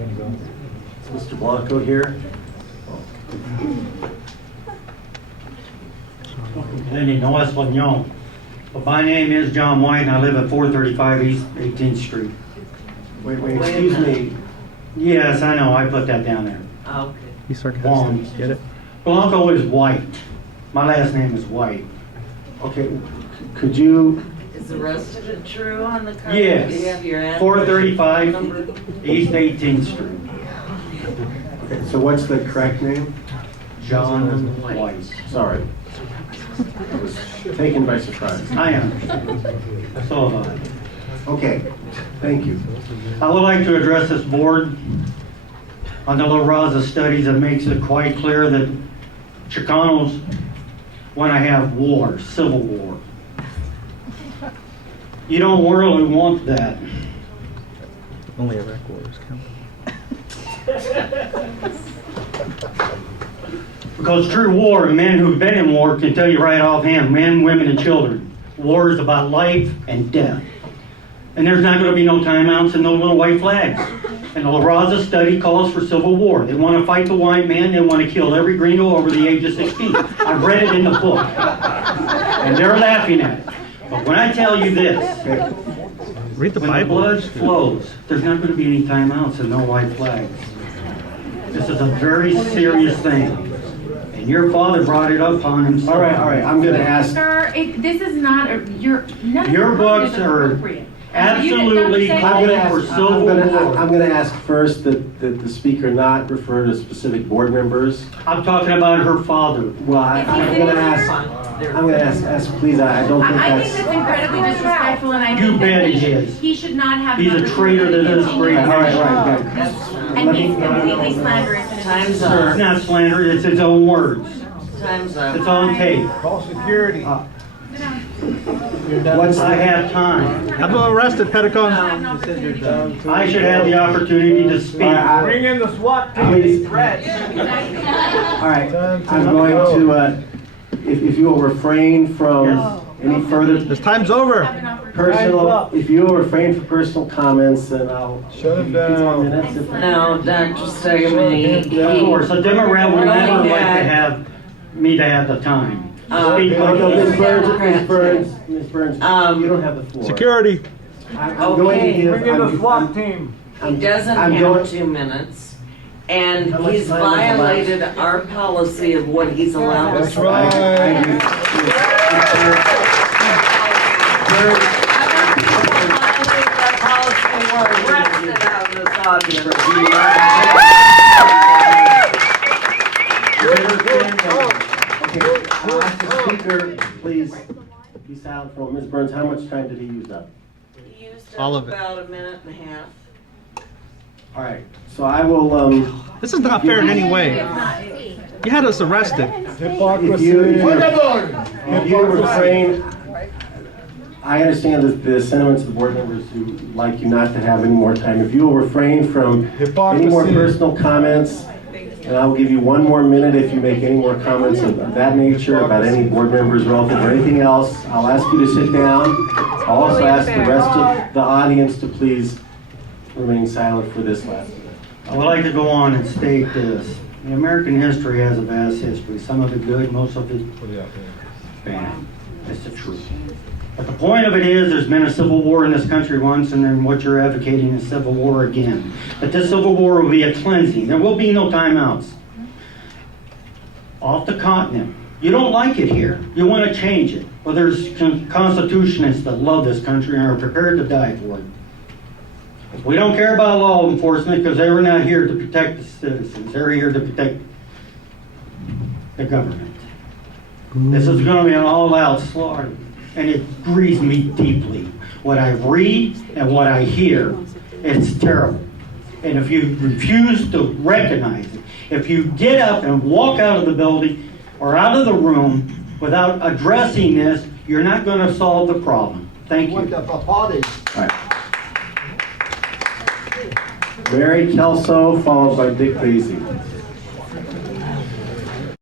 Mr. Blanco here. Lenny, no español. But my name is John White, and I live at 435 East 18th Street. Wait, excuse me. Yes, I know, I put that down there. Okay. He's sarcastic. Wrong. Get it? Blanco is White. My last name is White. Okay, could you, Is the rest of it true on the card? Yes. Do you have your address? 435 number? East 18th Street. okay, so what's the correct name? John White. Sorry. I was taken by surprise. I understand. So have I. Okay, thank you. I would like to address this board on the La Raza studies that makes it quite clear that Chicanos want to have war, civil war. You don't really want that. Only Iraq wars count. Because true war, and men who've been in war can tell you right offhand, men, women, and children, war is about life and death. And there's not going to be no timeouts and no little white flags. And the La Raza study calls for civil war. They want to fight the white man. They want to kill every gringo over the age of 16. I've read it in the book. And they're laughing at it. But when I tell you this, Read the when the Bible. blood flows, there's not going to be any timeouts and no white flags. This is a very serious thing. And your father brought it up on himself. All right, I'm gonna ask, Sir, this is not, none of Your comment books is are appropriate. absolutely You didn't I'm gonna calling for ask, civil war. I'm gonna ask first that the speaker not refer to specific board members. I'm talking about her father. Well, I'm gonna ask, please, I don't think I think that's. that's incredibly disrespectful, and I You think bet that he is. he should not have. He's an a traitor to this opportunity great to All right, continue. good. That's And Let he's me- completely slanderous. in his Time's It's up. not slander, it's his own words. Time's It's up. on tape. Call security. What's I have time. Have them arrested, Petticone. I should have the opportunity to speak. Bring in the SWAT team. Please. Threats. All right, I'm going to, if you will refrain from any further This time's over. personal, if you will refrain from personal comments, then I'll. Shut him a few more down. minutes if- No, Dr. Stegman, Of course, a Democrat would Really never like to bad. have me to have the time. Speak No, like no, this. Ms. Burns, you don't have the floor. Security. I'm going to Okay. give. Bring in the I'm- SWAT I'm- team. he doesn't I'm have going- 2 minutes, and How much he's time is left? violated our policy of what he's allowed to That's say. right. Other people violated that policy and were arrested out of this audience. Okay, I'll ask the speaker, please be silent for a moment. Ms. Burns, how much time did he use up? He used All up of it. about a minute and a half. All right, so I will, This is not fair in any way. You had us arrested. if you refrain, I understand the sentiments of the board members who like you not to have any more time. If you will refrain from any more Hypocrisy. personal comments, and I will give you 1 more minute if you make any more comments of that nature about any board members relative or anything else. I'll ask you to sit down. I'll also ask the rest of the audience to please remain silent for this last minute. I would like to go on and state this. The American history has a vast history. Some of it good, most of it bad. That's the truth. But the point of it is, there's been a civil war in this country once, and then what you're advocating is civil war again. But this civil war will be a cleansing. There will be no timeouts. Off the continent. You don't like it here. You want to change it. Well, there's constitutionists that love this country and are prepared to die for it. We don't care about law enforcement because they were not here to protect the citizens. They're here to protect the government. This is going to be an all-out slaughter, and it grieves me deeply. What I read and what I hear, it's terrible. And if you refuse to recognize it, if you get up and walk out of the building or out of the room without addressing this, you're not going to solve the problem. Thank you. All right. Mary Kelso, followed by Dick Basie.